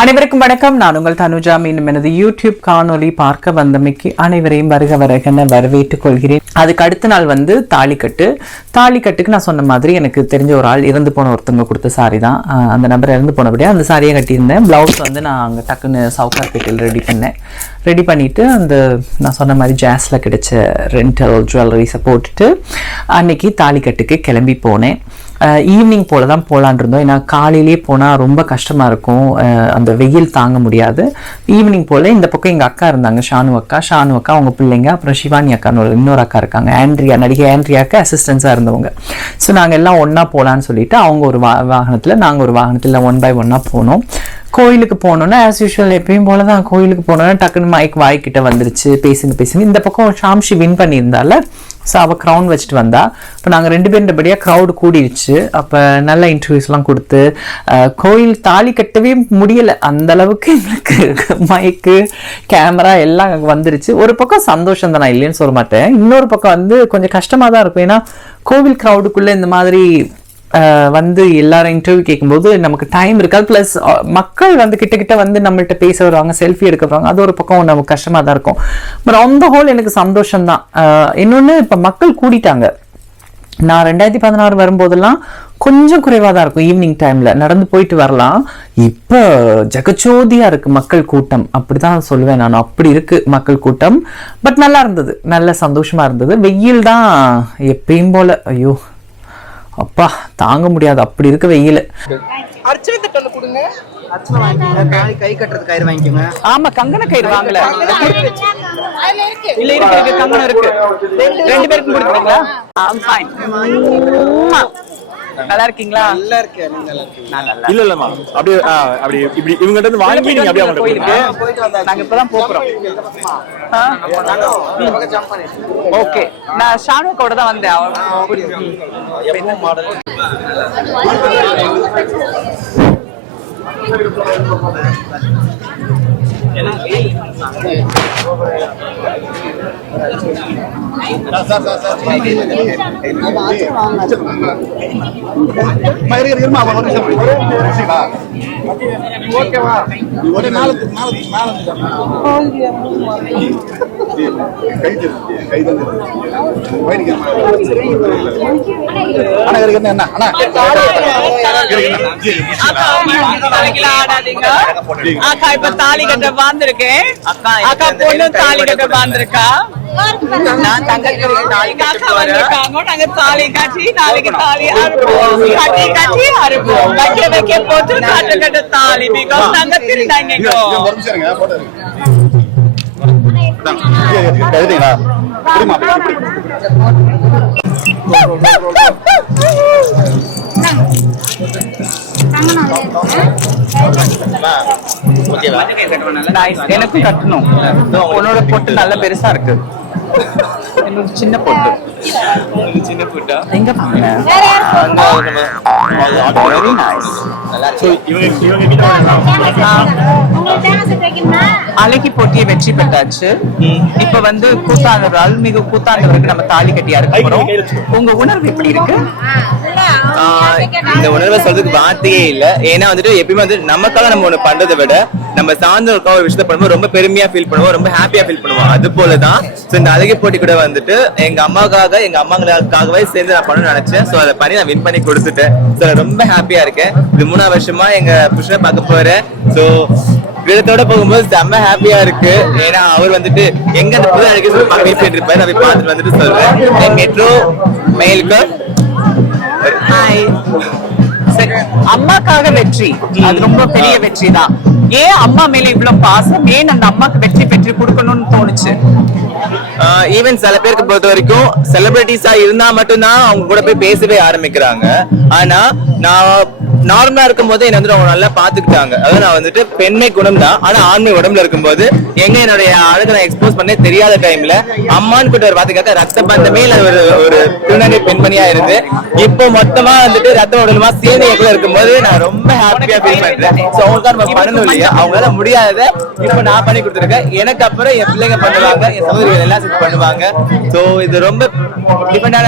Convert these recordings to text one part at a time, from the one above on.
அனைவருக்கும் வணக்கம். நான் உங்கள் தனுஜா. மீண்டும் எனது யூடியூப் காணொலி பார்க்க வந்தமைக்கு அனைவரையும் வருக வரகன வரவேற்றுக் கொள்கிறேன். அதுக்கு அடுத்த நாள் வந்து தாலிக்கட்டு. தாலிக்கட்டுக்கு நான் சொன்ன மாதிரி எனக்கு தெரிஞ்ச ஒரு ஆள் இறந்து போன ஒருத்தவங்க கொடுத்த சாரி தான். அந்த நபர் இறந்து போனபடியே அந்த சாரியை கட்டியிருந்தேன். ப்ளவுஸ் வந்து நான் அங்கே டக்குன்னு சவுகார்பேட்டில் ரெடி பண்ணேன். ரெடி பண்ணிவிட்டு அந்த நான் சொன்ன மாதிரி ஜாஸில் கிடைச்ச ரெண்டல் ஜுவல்லரிஸை போட்டுட்டு அன்னைக்கு தாலிக்கட்டுக்கு கிளம்பி போனேன். ஈவினிங் போல தான் போகலான் இருந்தோம் ஏன்னா காலையிலே போனால் ரொம்ப கஷ்டமாக இருக்கும். அந்த வெயில் தாங்க முடியாது. ஈவினிங் போல் இந்த பக்கம் எங்கள் அக்கா இருந்தாங்க ஷானு அக்கா. ஷானு அக்கா அவங்க பிள்ளைங்க அப்புறம் சிவானி அக்கான்னு ஒரு இன்னொரு அக்கா இருக்காங்க. ஆண்ட்ரியா நடிகை ஆண்ட்ரியாவுக்கு அசிஸ்டன்ஸாக இருந்தவங்க. ஸோ நாங்கள் எல்லாம் ஒன்றா போகலான்னு சொல்லிட்டு அவங்க ஒரு வா வாகனத்தில் நாங்கள் ஒரு வாகனத்தில் ஒன் பை ஒன்னாக போனோம். கோயிலுக்கு போனோன்னா ஆஸ் யூஷுவல் எப்பயும் போல தான் கோயிலுக்கு போனோன்னா டக்குன்னு மைக் வாய்க்கிட்ட வந்துருச்சு. பேசுங்க பேசுங்க. இந்த பக்கம் ஷாம்ஷி வின் பண்ணியிருந்தால ஸோ அவள் க்ரௌன் வச்சுட்டு வந்தா. இப்போ நாங்கள் ரெண்டு பேருன்றபடியாக க்ரௌடு கூடிடுச்சு அப்போ நல்ல இன்டர்வியூஸ்லாம் கொடுத்து கோயில் தாலி கட்டவே முடியலை. அந்த அளவுக்கு எங்களுக்கு மைக்கு கேமரா எல்லாம் அங்க வந்துருச்சு. ஒரு பக்கம் சந்தோஷம் தான் நான் இல்லைன்னு சொல்ல மாட்டேன். இன்னொரு பக்கம் வந்து கொஞ்சம் கஷ்டமாக தான் இருக்கும். ஏன்னா கோவில் க்ரௌடுக்குள்ளே இந்த மாதிரி வந்து எல்லாரும் இன்டர்வியூ கேட்கும்போது நமக்கு டைம் இருக்காது. ப்ளஸ் மக்கள் வந்து கிட்ட கிட்ட வந்து நம்மள்கிட்ட பேச வருவாங்க செல்ஃபி எடுக்க வருவாங்க. அது ஒரு பக்கம் நமக்கு கஷ்டமாக தான் இருக்கும். பட் ஆன் த ஹோல் எனக்கு சந்தோஷம் தான். இன்னொன்று இப்போ மக்கள் கூடிட்டாங்க. நான் ரெண்டாயிரத்தி பதினாறு வரும்போதெல்லாம் கொஞ்சம் குறைவாக தான் இருக்கும். ஈவினிங் டைமில் நடந்து போயிட்டு வரலாம். இப்போ ஜெகச்சோதியா இருக்குது மக்கள் கூட்டம். அப்படி தான் சொல்லுவேன் நான். அப்படி இருக்குது மக்கள் கூட்டம். பட் நல்லா இருந்தது. நல்ல சந்தோஷமாக இருந்தது. வெயில் தான் எப்பயும் போல். ஐயோ அப்பா தாங்க முடியாது. அப்படி இருக்கு வெயில். கை கட்டுறது கயிறு வாங்கிக்கோங்க. ஆமா கங்கண கயிறு வாங்கல. இல்ல இருக்கு இருக்கு. கங்கணம் இருக்கு. ரெண்டு பேருக்கும் கொடுக்குறீங்களா. நல்லா இருக்கீங்களா? நல்லா இருக்கு நீங்க நல்லா இருக்கீங்க நான் நல்லா இல்ல இல்லம்மா. அப்படியே அப்படி இப்படி இவங்க கிட்ட வாங்கி நீங்க அப்படியே. போயிட்டு வந்தாச்சு. நாங்க இப்பதான் போறோம். ஜம்ப் பண்ணி ஓகே. நான் ஷானுக்கோட தான் வந்தேன். அவ- எப்பவும் மாடல் தலைகீழ ஆடாதீங்க. அக்கா இப்ப தாலி கட்ட வாழ்ந்திருக்கேன் அக்கா பொண்ணு தாலி கட்ட வாழ்ந்திருக்கா நான் தங்கச்சி அக்கா வந்திருக்காங்க? நாங்க தாலி கட்டி நாளைக்கு தாலி கட்டி கட்டி அறுப்போம். வைக்க வைக்க போட்டு கட்ட கட்ட தாலி. பிகாஸ் நாங்க எனக்கும் கட்டணும். உன்னோட பொட்டு நல்ல பெருசா இருக்கு. என்னோட சின்ன பொட்டு. சின்ன எங்க வெரி நைஸ் அழகி போட்டியை வெற்றி பெற்றாச்சு. இப்ப வந்து கூத்தாண்டவர் அருள்மிகு கூத்தாண்டவருக்கு நம்ம தாலி கட்டி அறுக்க போறோம். உங்க உணர்வு எப்படி இருக்கு? ஆஹ் இந்த உணர்வை சொல்றதுக்கு வார்த்தையே இல்ல. ஏன்னா வந்துட்டு எப்பயுமே வந்து நமக்காக நம்ம ஒண்ணு பண்றதை விட நம்ம சார்ந்தவருக்காக ஒரு விஷயத்த பண்ணும்போது ரொம்ப பெருமையா ஃபீல் பண்ணுவோம் ரொம்ப ஹாப்பியா ஃபீல் பண்ணுவோம். அது போலதான் ஸோ இந்த அழகி போட்டி கூட வந்துட்டு எங்க அம்மாவுக்காக எங்க அம்மாங்களுக்காகவே சேர்ந்து நான் பண்ணணும்னு நினைச்சேன். ஸோ அதை பண்ணி நான் வின் பண்ணி கொடுத்துட்டேன். ஸோ ரொம்ப ஹாப்பியா இருக்கேன். இது மூணாவது வருஷமா எங்க புருஷனை பார்க்க போறேன். ஸோ விதத்தோட போகும்போது செம்ம ஹாப்பியா இருக்கு. ஏன்னா அவர் வந்துட்டு எங்க அந்த புது அழகி பார்க்க இருப்பாரு நான் போய் பார்த்துட்டு வந்துட்டு சொல்றேன். மெட்ரோ மெயிலுக்கு ஹாய் அம்மாக்காக வெற்றி. அது ரொம்ப பெரிய வெற்றி தான் ஏன் அம்மா மேல இவ்வளவு பாசம்? ஏன் அந்த அம்மாக்கு வெற்றி பெற்று கொடுக்கணும்னு தோணுச்சு? ஈவன் சில பேருக்கு பொறுத்த வரைக்கும் செலிபிரிட்டிஸா இருந்தா மட்டும்தான் அவங்க கூட போய் பேசவே ஆரம்பிக்கிறாங்க. ஆனா நான் நார்மலா இருக்கும்போது என்ன வந்துட்டு அவங்க நல்லா பாத்துக்கிட்டாங்க அதாவது நான் வந்துட்டு பெண்மை குணம் தான் ஆனா ஆண்மை உடம்புல இருக்கும்போது எங்க என்னுடைய அழகு நான் எக்ஸ்போஸ் பண்ணே தெரியாத டைம்ல அம்மான்னு கூட்ட ஒரு பாத்துக்காக்க ரத்த பந்தமே இல்ல ஒரு ஒரு திருநங்கை பெண்மணியா இருந்து இப்போ மொத்தமா வந்துட்டு ரத்த உடலுமா சேர்ந்து கூட இருக்கும்போது நான் ரொம்ப ஹாப்பியா ஃபீல் பண்றேன். சோ அவங்களுக்காக நம்ம பண்ணணும் இல்லையா? அவங்களால முடியாத இப்ப நான் பண்ணி கொடுத்துருக்கேன். எனக்கு அப்புறம் என் பிள்ளைங்க பண்ணுவாங்க என் சகோதரிகள் எல்லாம் சேர்த்து பண்ணுவாங்க. சோ இது ரொம்ப டிபெண்டான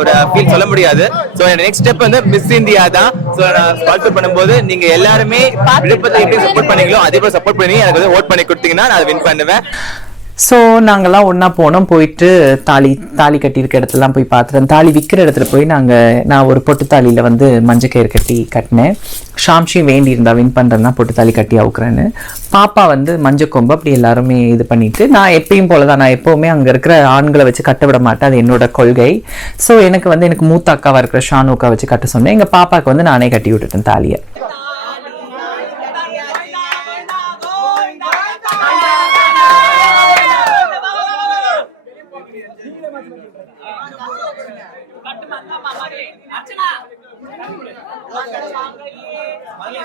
ஒரு ஃபீல் சொல்ல முடியாது. சோ நெக்ஸ்ட் ஸ்டெப் வந்து மிஸ் இந்தியா தான். சோ ஸ்பான்சர் பண்ணும்போது நீங்க எல்லாருமே விழுப்புரத்தை எப்படி சப்போர்ட் பண்ணீங்களோ அதே போல சப்போர்ட் பண்ணி எனக்கு வந்து ஓட் பண்ணி கொடுத்தீங்கன்னா நான் வின் பண்ணுவேன். ஸோ நாங்கள்லாம் ஒன்றா போனோம். போயிட்டு தாலி தாலி கட்டியிருக்க இடத்துலலாம் போய் பார்த்துட்டேன் தாலி விற்கிற இடத்துல போய் நாங்கள் நான் ஒரு பொட்டு தாலியில் வந்து மஞ்சக்கயிறு கட்டி கட்டினேன். ஷாம்ஷி வேண்டி இருந்தா வின் பண்ணுறேன்னா பொட்டு தாலி கட்டி அவுக்குறேன்னு. பாப்பா வந்து மஞ்சள் கொம்பு அப்படி எல்லாருமே இது பண்ணிட்டு நான் எப்பயும் போல தான் நான் எப்போவுமே அங்கே இருக்கிற ஆண்களை வச்சு கட்ட விட மாட்டேன். அது என்னோட கொள்கை. ஸோ எனக்கு வந்து எனக்கு மூத்த அக்காவாக இருக்கிற ஷானு அக்கா வச்சு கட்ட சொன்னேன். எங்கள் பாப்பாவுக்கு வந்து நானே கட்டி விட்டுட்டேன் தாலியை.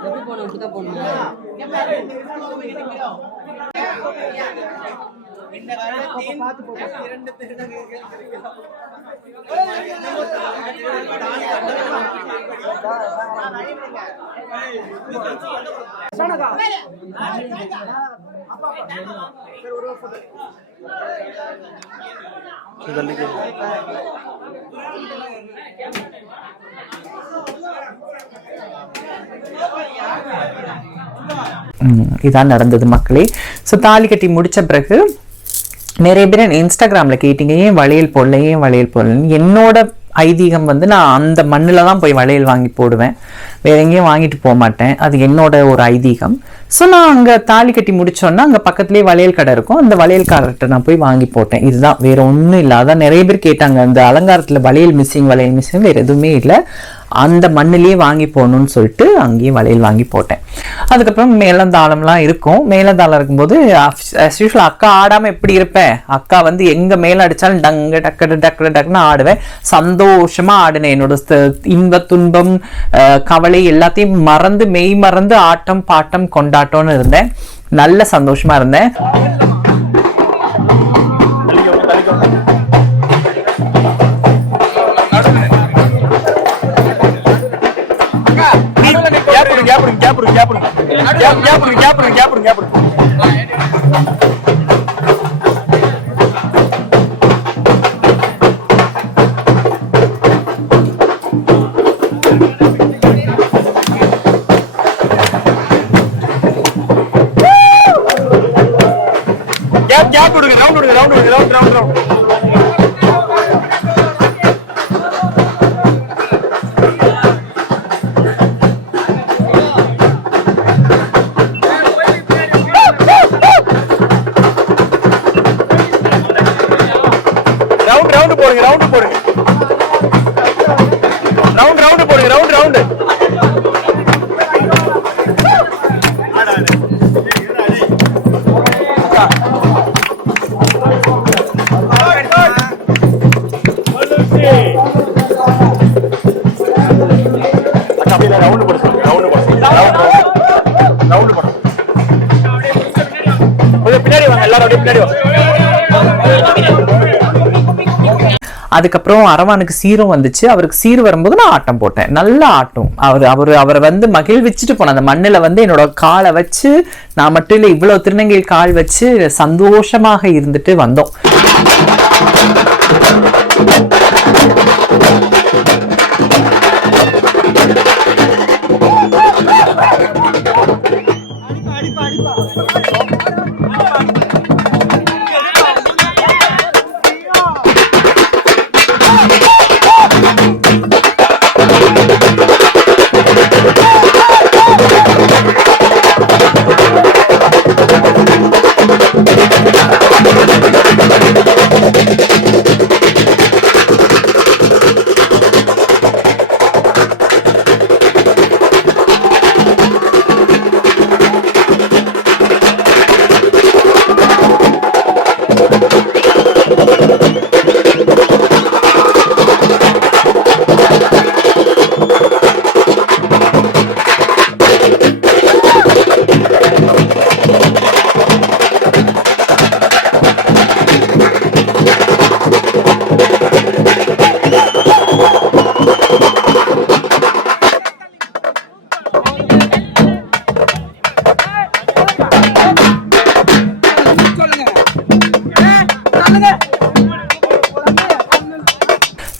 எப்படி போன இப்படிதான் போனோம் இந்த வாரத்தில் இரண்டு திருடர்கள் கிடைக்கிறோம் ம், இதான் நடந்தது மக்களே. ஸோ தாலி கட்டி முடித்த பிறகு நிறைய பேர் இன்ஸ்டாகிராமில் கேட்டீங்க ஏன் வளையல் போடல? ஏன் வளையல் போடலன்னு? என்னோட ஐதீகம் வந்து நான் அந்த மண்ணில் தான் போய் வளையல் வாங்கி போடுவேன். வேற எங்கேயும் வாங்கிட்டு போக மாட்டேன். அது என்னோட ஒரு ஐதீகம். ஸோ நான் அங்கே தாலி கட்டி முடித்தோன்னா அங்கே பக்கத்துலேயே வளையல் கடை இருக்கும். அந்த வளையல்காரர்கிட்ட நான் போய் வாங்கி போட்டேன். இதுதான். வேற ஒன்றும் இல்லை. அதான் நிறைய பேர் கேட்டாங்க அந்த அலங்காரத்தில் வளையல் மிஸ்ஸிங் வளையல் மிஸ்ஸிங் வேறு எதுவுமே இல்லை. அந்த மண்ணிலேயே வாங்கி போகணும்னு சொல்லிட்டு அங்கேயே வளையல் வாங்கி போட்டேன். அதுக்கப்புறம் மேலந்தாளம்லாம் இருக்கும். மேலந்தாளம் இருக்கும்போது as அக்கா ஆடாமல் எப்படி இருப்பேன் அக்கா வந்து எங்கே மேலே அடித்தாலும் டங்கு டக்கு டக்கு டக்குன்னு ஆடுவேன். சந்தோஷமாக ஆடினேன். என்னோட ஸ்த- இன்ப துன்பம் கவலை எல்லாத்தையும் மறந்து மெய் மறந்து ஆட்டம் பாட்டம் கொண்டாட்டம்னு இருந்தேன். நல்ல சந்தோஷமா இருந்தேன். கேப் விடுங்க கேப் விடுங்க கேப் விடுங்க கேப் கேப் விடுங்க ரவுண்ட் விடுங்க ரவுண்ட் விடுங்க ரவுண்ட் ரவுண்ட் ரவுண்ட் அதுக்கப்புறம் அரவானுக்கு சீரும் வந்துச்சு. அவருக்கு சீர் வரும்போது நான் ஆட்டம் போட்டேன். நல்ல ஆட்டம். அவர் அவர் அவரை வந்து மகிழ்விச்சுட்டு போனேன் அந்த மண்ணில் வந்து என்னோட காலை வச்சு நான் மட்டும் இல்லை இவ்வளோ திருநங்கையில் கால் வச்சு சந்தோஷமாக இருந்துட்டு வந்தோம்.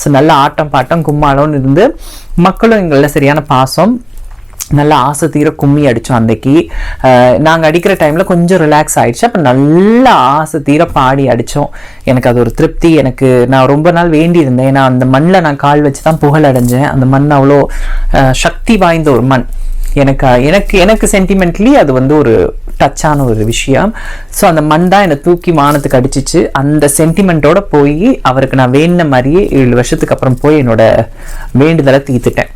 ஸோ நல்ல ஆட்டம் பாட்டம் கும்மாளம்னு இருந்து மக்களும் எங்களில் சரியான பாசம் நல்லா ஆசை தீர கும்மி அடித்தோம் அன்றைக்கி நாங்கள் அடிக்கிற டைமில் கொஞ்சம் ரிலாக்ஸ் ஆகிடுச்சு அப்போ நல்லா ஆசை தீர பாடி அடித்தோம் எனக்கு அது ஒரு திருப்தி. எனக்கு நான் ரொம்ப நாள் வேண்டியிருந்தேன். ஏன்னா அந்த மண்ணில் நான் கால் வச்சு தான் புகழ் அடைஞ்சேன். அந்த மண் அவ்வளோ சக்தி வாய்ந்த ஒரு மண். எனக்கு எனக்கு எனக்கு சென்டிமெண்ட்லி அது வந்து ஒரு டச்சான ஒரு விஷயம். ஸோ அந்த மண் தான் என்னை தூக்கி வானத்துக்கு அடிச்சிச்சு. அந்த சென்டிமெண்ட்டோட போய் அவருக்கு நான் வேண்டின மாதிரியே ஏழு வருஷத்துக்கு அப்புறம் போய் என்னோட வேண்டுதலை தீர்த்துட்டேன்.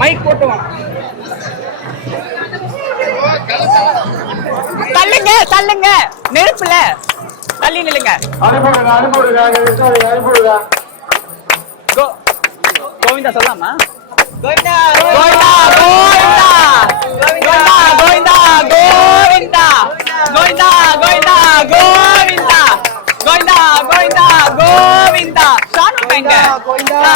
மைக் தள்ளுங்க தள்ளுங்க. நெருப்புல. தள்ளி நில்லுங்க. கோவிந்தா சொல்லாமா? கோவிந்தா கோவிந்தா கோவிந்தா கோவிந்தா. கோவிந்தா கோவிந்தா கோவிந்தா கோவிந்தா கோவிந்தா.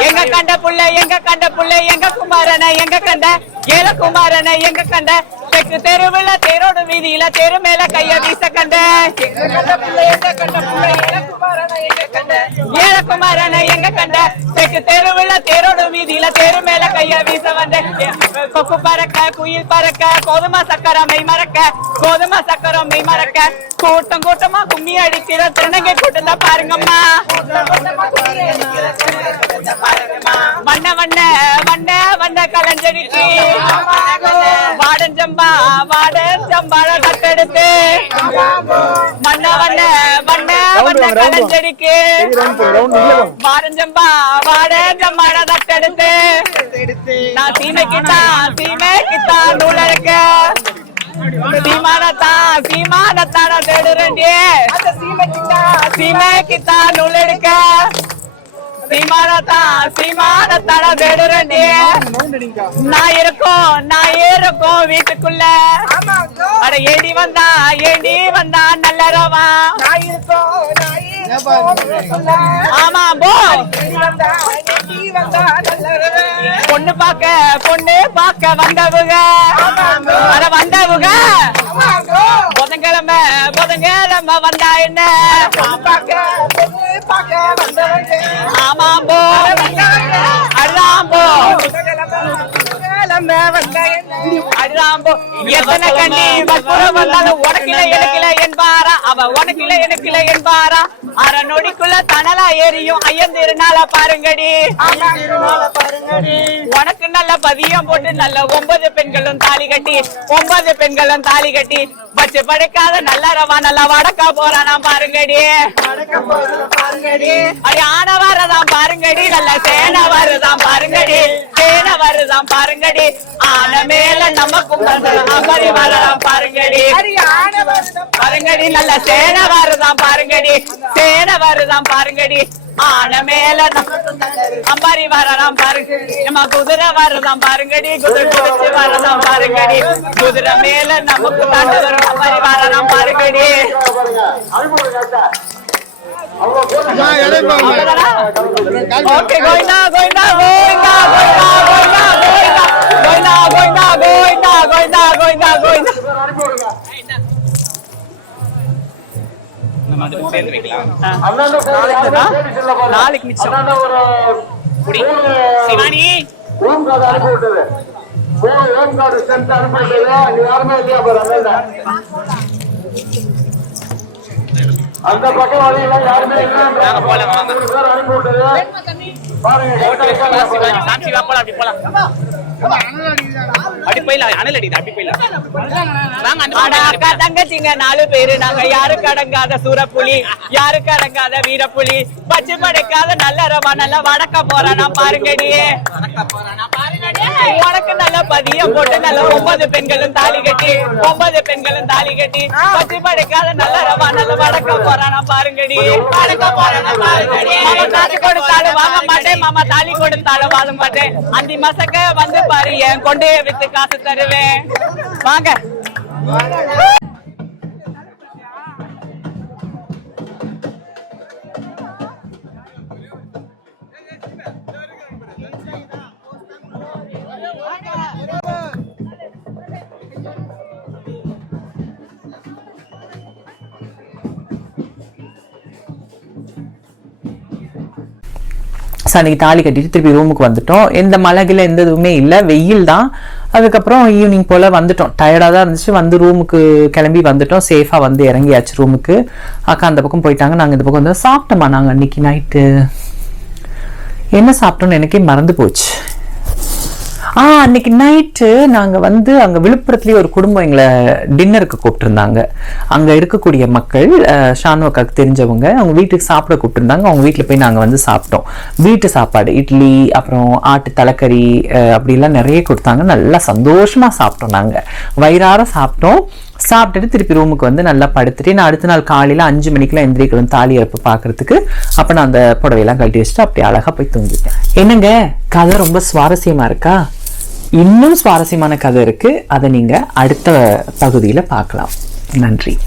எங்க கண்ட புள்ள எங்க கண்ட புள்ள எங்க குமாரனை எங்க கண்ட ஏல குமாரனை எங்க கண்ட தெற்கு தெருவுல தேரோடு வீதியில தெரு மேல கைய வீச கண்ட. எங்க கண்ட புள்ள எங்க கண்ட குமாரனை எங்க கண்ட? தெற்கு தெருவுல தேரோடு வீதியில தெரு மேல கைய வீச வந்த. கொக்கு பறக்க குயில் பறக்க கோதுமா சக்கரம் மெய் மறக்க கோதுமா சக்கரம் மெய் மறக்க. கூட்டம் கூட்டமா கும்மி அடிக்கிற திருநங்கை கூட்டத்தை பாருங்கம்மா. வண்ண வண்ண வண்ண வண்ண கலஞ்சடிக்கு வாடஞ்சம்பா வாட வாடஞ்சம்பாட கட்டெடுத்து. வண்ண வண்ண வண்ண வந்த கடல் செடிக்கு வாரஞ்சம்பா வாரஞ்சம்மாட தட்டெடுத்து. நான் சீமைக்குத்தான் சீமைக்குத்தான் நூல் எடுக்க சீமானத்தான் சீமானத்தான தேடுறேன்டி சீமைக்குத்தான் நூல் எடுக்க சீமானத்தான் சீமானத்தான தேடுறேன்டி நான் இருக்கோம் நான் இருக்கோம் வீட்டுக்குள்ள. அட ஏடி வந்தா ஏடி வந்தா நல்ல ரவா. ஆமா போ. பொண்ணு பாக்க பொண்ணு பாக்க வந்தவங்க எத்தனை கண்ணி வற்புறம் வந்தாலும் உனக்கில எனக்கில என்பாரா? அவ உனக்கில எனக்கில என்பாரா? அரை நொடிக்குள்ள தனலா ஏறியும் ஐயன் திருநாளா பாருங்கடி. உனக்கு நல்ல பதியம் போட்டு நல்ல ஒன்பது பெண்களும் தாலி கட்டி ஒன்பது பெண்களும் தாலி கட்டி வச்சு படைக்காத நல்ல ரவா நல்லா வடக்கா போறானா பாருங்கடி. அடி ஆன வரதான் பாருங்கடி நல்ல சேன வருதான் பாருங்கடி சேன வருதான் பாருங்கடி. ஆன மேல நமக்கும் அமரி வரலாம் பாருங்கடி. பாருங்கடி நல்ல சேன வருதான் பாருங்கடி சேன வருதான் பாருங்கடி. ஆன மேல அம்பாரி வரலாம் பாருங்க நம்ம குதிரை வரலாம் பாருங்கடி குதிரை குதிச்சு வரலாம் பாருங்கடி. குதிரை மேல நமக்கு தாண்டு வரும் அம்பாரி வரலாம் பாருங்கடி ஓகே கோயிந்தா கோயிந்தா கோயிந்தா கோயிந்தா கோயிந்தா கோயிந்தா கோயிந்தா கோயிந்தா கோயிந்தா கோயிந்தா கோயிந்தா நாளைக்கு மிச்சம் குடி சிவானி அந்த பக்கம் தங்கச்சிங்க நாலு பேரு நாங்க யாருக்கு அடங்காத சூரப்புலி யாருக்கு அடங்காத வீரப்புலி? பச்சை படைக்காத நல்ல ரவா நல்ல வடக்க போறானா பாருங்கடியே உனக்கு நல்ல பதியம் போட்டு நல்ல ஒன்பது பெண்களும் தாலி கட்டி ஒன்பது பெண்களும் தாலி கட்டி பச்சை படைக்காத நல்ல ரவா நல்ல வடக்க போறானா பாருங்கடி. வடக்க போறானா பாருங்கடி. மாமா தாலி கொடுத்தாலும் வாங்க மாட்டேன் மாமா தாலி கொடுத்தாலும் வாங்க மாட்டேன். அந்த மசக்க வந்து பாரு என் கொண்டே வித்து காசு தருவேன். வாங்க. ஸோ அன்றைக்கி தாலி கட்டிட்டு திருப்பி ரூமுக்கு வந்துட்டோம். எந்த மலகில் எந்த இதுவுமே இல்லை. வெயில் தான். அதுக்கப்புறம் ஈவினிங் போல் வந்துட்டோம். டயர்டாக தான் இருந்துச்சு. வந்து ரூமுக்கு கிளம்பி வந்துட்டோம். சேஃபாக வந்து இறங்கியாச்சு ரூமுக்கு அக்கா அந்த பக்கம் போயிட்டாங்க. நாங்கள் இந்த பக்கம் வந்து சாப்பிட்டோமா நாங்கள் அன்னைக்கு நைட்டு என்ன சாப்பிட்டோன்னு எனக்கே மறந்து போச்சு. ஆ அன்னைக்கு நைட்டு நாங்கள் வந்து அங்கே விழுப்புரத்துலேயே ஒரு குடும்பம் எங்களை டின்னருக்கு கூப்பிட்டுருந்தாங்க. அங்கே இருக்கக்கூடிய மக்கள் அஹ், தெரிஞ்சவங்க அவங்க வீட்டுக்கு சாப்பிட கூப்பிட்டுருந்தாங்க. அவங்க வீட்டில் போய் நாங்கள் வந்து சாப்பிட்டோம். வீட்டு சாப்பாடு இட்லி அப்புறம் ஆட்டு தலைக்கறி அப்படிலாம் நிறைய கொடுத்தாங்க. நல்லா சந்தோஷமாக சாப்பிட்டோம் நாங்கள் வயிறார சாப்பிட்டோம். சாப்பிட்டுட்டு திருப்பி ரூமுக்கு வந்து நல்லா படுத்துட்டு நான் அடுத்த நாள் காலையில் அஞ்சு மணிக்கெல்லாம் எந்திரிக்கணும் தாலி அறுப்பு பார்க்கறதுக்கு. அப்போ நான் அந்த புடவையெல்லாம் கழட்டி வச்சுட்டு அப்படியே அழகாக போய் தூங்கிட்டேன். என்னங்க? கதை ரொம்ப சுவாரஸ்யமாக இருக்கா? இன்னும் சுவாரஸ்யமான கதை இருக்கு. அதை நீங்க அடுத்த பகுதியில் பார்க்கலாம். நன்றி.